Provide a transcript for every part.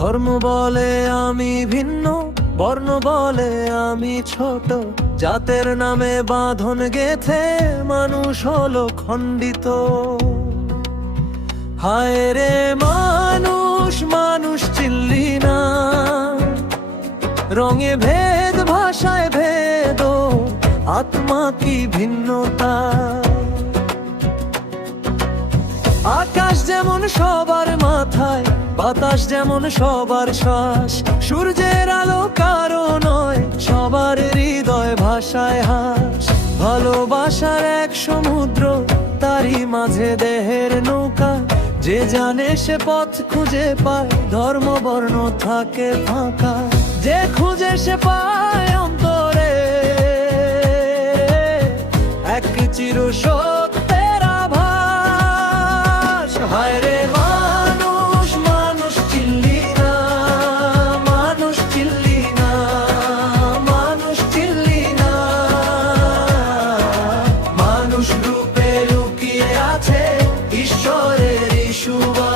ধর্ম বলে আমি ভিন্ন, বর্ণ বলে আমি ছোট, জাতের নামে বাঁধন গেথে মানুষ হলো খণ্ডিত। হায় রে মানুষ, মানুষ চিনলি না, রঙে ভেদ, ভাষায় ভেদ, আত্মা কি ভিন্নতা। আকাশ যেমন সবার মাথায়, বাতাস যেমন সবার শ্বাস, সূর্যের আলো কারো নয়, সবার হৃদয় ভাষায় হাস। ভালোবাসার এক সমুদ্র, তারই মাঝে দেহের নৌকা, যে জানে সে পথ খুঁজে পায়, ধর্ম বর্ণ থাকে ফাঁকা। যে খুঁজে সে পায় অন্তরে এক চির সত্যের আভাস। হায় রে মানুষ, মানুষ চিনলি না, মানুষ চিনলি না, মানুষ চিনলি না। মানুষ রূপে লুকিয়ে আছে ঈশ্বরের সুবাস।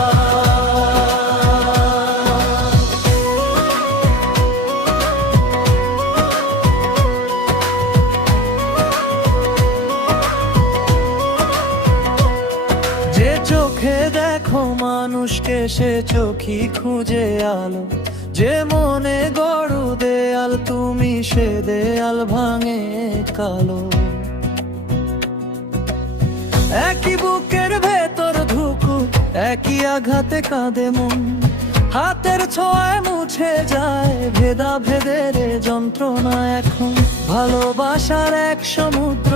যে চোখে দেখো মানুষকে, সে চোখই খুঁজে আলো। যে মনে গড় দেয়াল তুমি, সে দেয়াল ভাঙে কালো। একই বুকের ভেতর ধুকু, একই আঘাতে কাঁদে মন, হাতের ছোঁয়ায় মুছে যায় ভেদা ভেদের যন্ত্রণা। এখন ভালোবাসার এক সমুদ্র,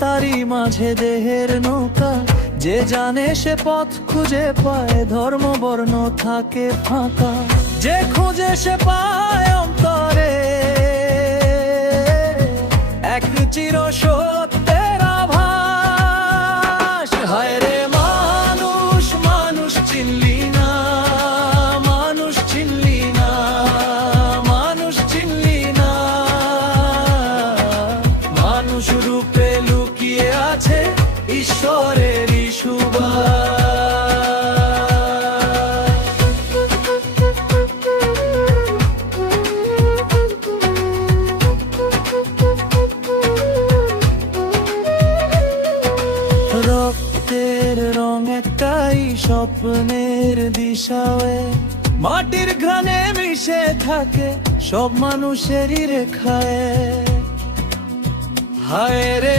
তারই মাঝে দেহের নৌকা, যে জানে সে পথ খুঁজে পায়, ধর্ম বর্ণ থাকে ফাঁকা। যে খুঁজে সে পায় অন্তরে এক চির সত্যের আভাস। হায় রে মানুষ, মানুষ চিনলি না, মানুষ চিনলি না, মানুষ চিনলি না। মানুষ রূপে লুকিয়ে আছে ঈশ্বরের সুবাস। রক্তের রং একটাই, স্বপ্নের দিশাও এক, মাটির ঘ্রাণে মিশে থাকে সব মানুষেরই রেখায়। হায় রে